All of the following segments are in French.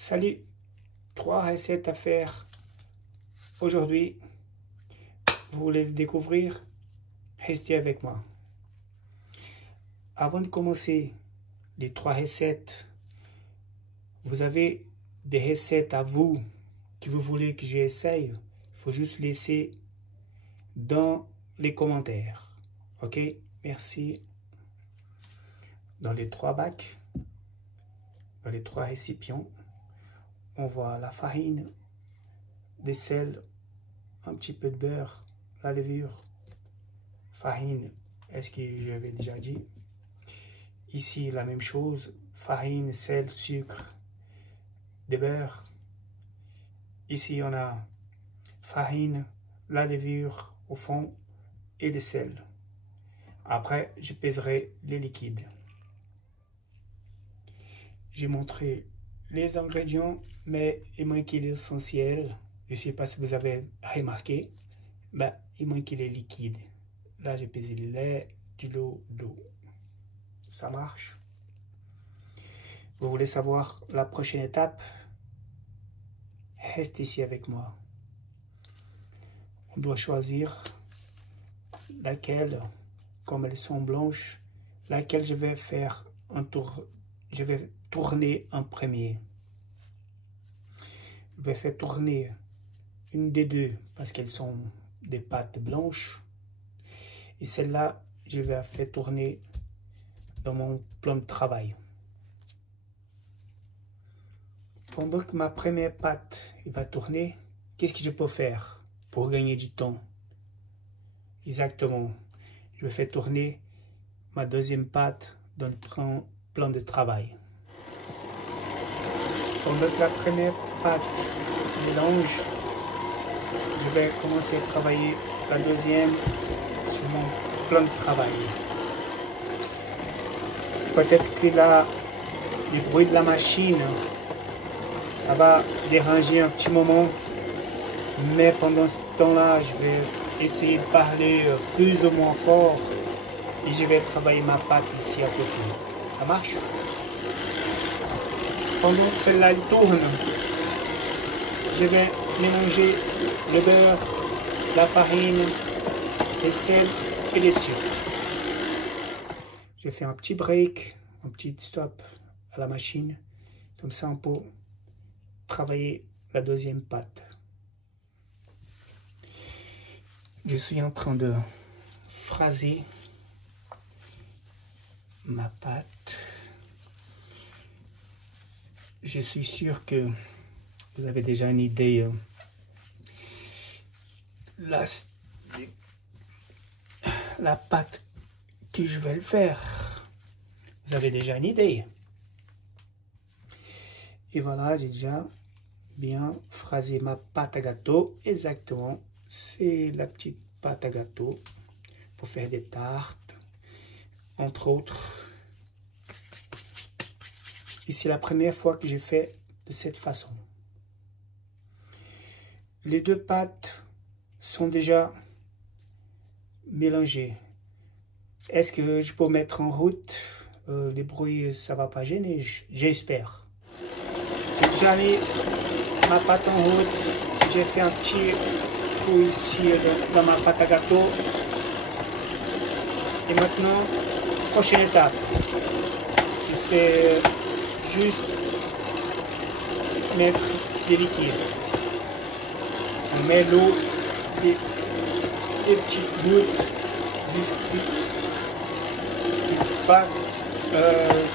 Salut, 3 recettes à faire aujourd'hui. Vous voulez le découvrir? Restez avec moi. Avant de commencer les 3 recettes, vous avez des recettes à vous que vous voulez que j'essaye. Il faut juste laisser dans les commentaires. Ok? Merci. Dans les 3 bacs, dans les 3 récipients, on voit la farine, le sel, un petit peu de beurre, la levure, farine, est-ce que j'avais déjà dit? Ici, la même chose, farine, sel, sucre, de beurre. Ici, on a farine, la levure au fond et le sel. Après, je pèserai les liquides. J'ai montré les ingrédients, mais il manquait l'essentiel. Je ne sais pas si vous avez remarqué, mais il manquait les liquides. Là, j'ai pesé le lait, de l'eau, d'eau. Ça marche. Vous voulez savoir la prochaine étape? Restez ici avec moi. On doit choisir laquelle, comme elles sont blanches, laquelle je vais faire un tour. Je vais tourner en premier. Je vais faire tourner une des deux parce qu'elles sont des pâtes blanches. Et celle-là, je vais faire tourner dans mon plan de travail. Pendant que ma première pâte va tourner, qu'est-ce que je peux faire pour gagner du temps? Exactement. Je vais faire tourner ma deuxième pâte dans le plan de travail. Pendant que la première pâte mélange, je vais commencer à travailler la deuxième sur mon plan de travail. Peut-être que là, le bruit de la machine, ça va déranger un petit moment, mais pendant ce temps-là, je vais essayer de parler plus ou moins fort et je vais travailler ma pâte ici à côté. Ça marche? Pendant que celle-là tourne, je vais mélanger le beurre, la farine, le sel et le sucre. Je fais un petit break, un petit stop à la machine, comme ça on peut travailler la deuxième pâte. Je suis en train de phraser ma pâte. Je suis sûr que vous avez déjà une idée. La pâte que je vais le faire. Vous avez déjà une idée. Et voilà, j'ai déjà bien phrasé ma pâte à gâteau. Exactement, c'est la petite pâte à gâteau pour faire des tartes, entre autres. Et c'est la première fois que j'ai fait de cette façon. Les deux pâtes sont déjà mélangées. Est-ce que je peux mettre en route? Les bruits, ça va pas gêner, j'espère. J'ai déjà mis ma pâte en route. J'ai fait un petit trou ici dans ma pâte à gâteau. Et maintenant, prochaine étape. C'est juste mettre des liquides. On met l'eau, des petites gouttes, juste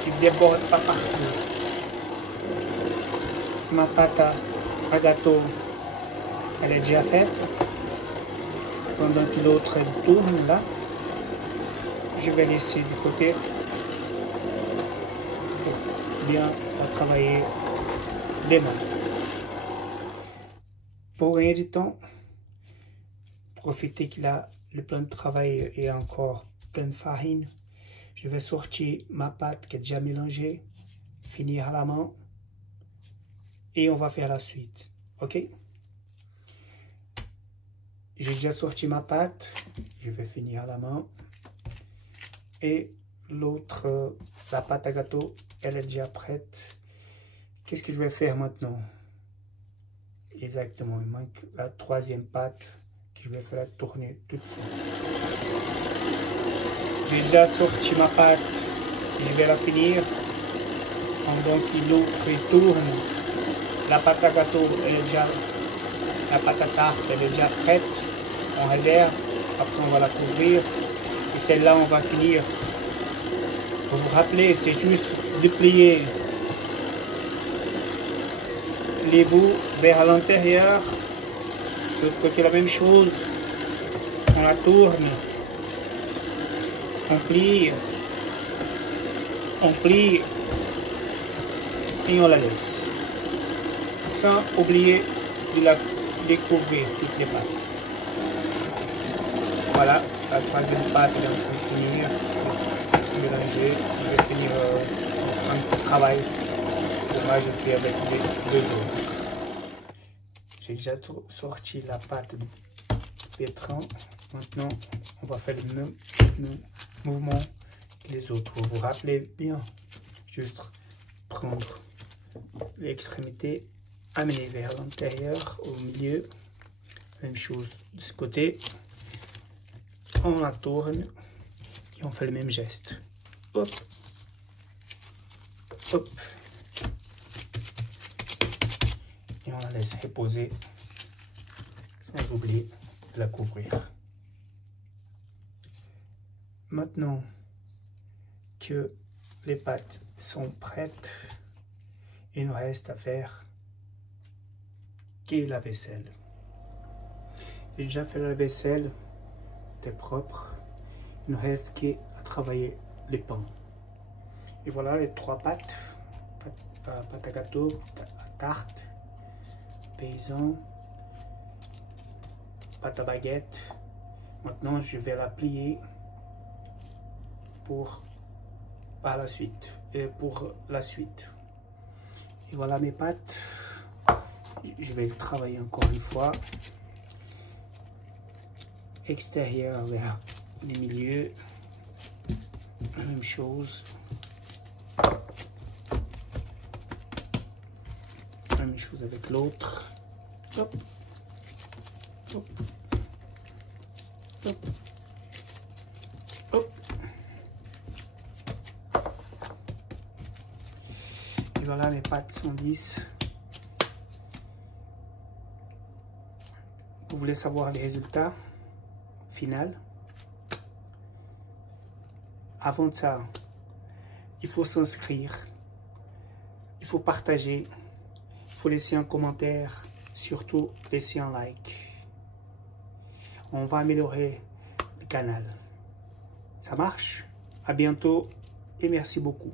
qui ne déborde pas partout. Ma pâte à gâteau, elle est déjà faite. Pendant que l'autre tourne là, je vais laisser de côté pour bien travailler les mains. Pour gagner du temps, profitez que là, le plan de travail est encore plein de farine. Je vais sortir ma pâte qui est déjà mélangée, finir à la main et on va faire la suite. Ok? J'ai déjà sorti ma pâte, je vais finir à la main. Et l'autre, la pâte à gâteau, elle est déjà prête. Qu'est-ce que je vais faire maintenant? Exactement, il manque la troisième pâte que je vais faire tourner tout de suite. J'ai déjà sorti ma pâte et je vais la finir. Pendant qu'il l'autre tourne, la pâte à gâteau, elle est déjà, la pâte à tarte, elle est déjà prête, en réserve. Après, on va la couvrir. Et celle-là, on va finir. Vous vous rappelez, c'est juste de plier les bouts vers l'intérieur. De l'autre côté, la même chose. On la tourne. On plie. Et on la laisse. Sans oublier de la découvrir toutes les pâtes. Voilà, la troisième pâte est en train de finir. Mélanger. Je vais finir un travail pour rajouter avec les deux autres. J'ai déjà sorti la pâte de pétrin. Maintenant, on va faire le même mouvement que les autres. Vous vous rappelez bien, juste prendre l'extrémité, amener vers l'intérieur, au milieu. Même chose de ce côté. On la tourne et on fait le même geste. Hop, hop. Et on la laisse reposer sans oublier de la couvrir. Maintenant que les pâtes sont prêtes, il nous reste à faire la vaisselle. J'ai déjà fait la vaisselle, c'est propre. Il ne reste qu'à travailler les pains. Et voilà les trois pâtes. Pâte à gâteau, tarte, paysan, pâte à baguette. Maintenant, je vais la plier pour la suite. Et voilà mes pâtes. Je vais travailler encore une fois. Extérieur vers les milieux. Même chose. Même chose avec l'autre. Hop. Hop. Hop. Hop. Et voilà, les pâtes sont lisses. Vous voulez savoir les résultats final? Avant de ça, il faut s'inscrire, il faut partager, il faut laisser un commentaire, surtout laisser un like. On va améliorer le canal. Ça marche? À bientôt et merci beaucoup.